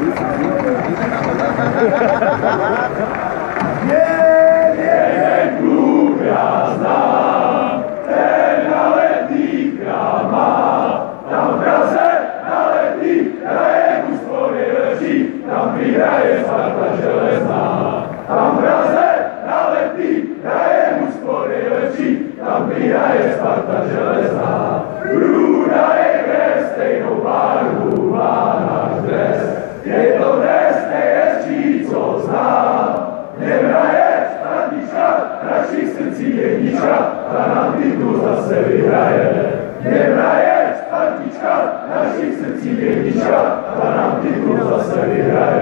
Jeden klub já znám, ten na Letných má. Tam v Praze na Letných hraje mužstvo nejlepší, tam vyhraje Sparta Železná. Tam v Praze na Letných hraje mužstvo nejlepší, tam vyhraje Sparta Železná. Růda je dres, stejnou barvu má náš dres. Je to dres nejhezčí, co znám. Nehraje Spartička, v našich srdcích jednička, ta nám titul zase vyhraje. Nehraje Spartička, v našich srdcích jednička, ta nám titul zase vyhraje.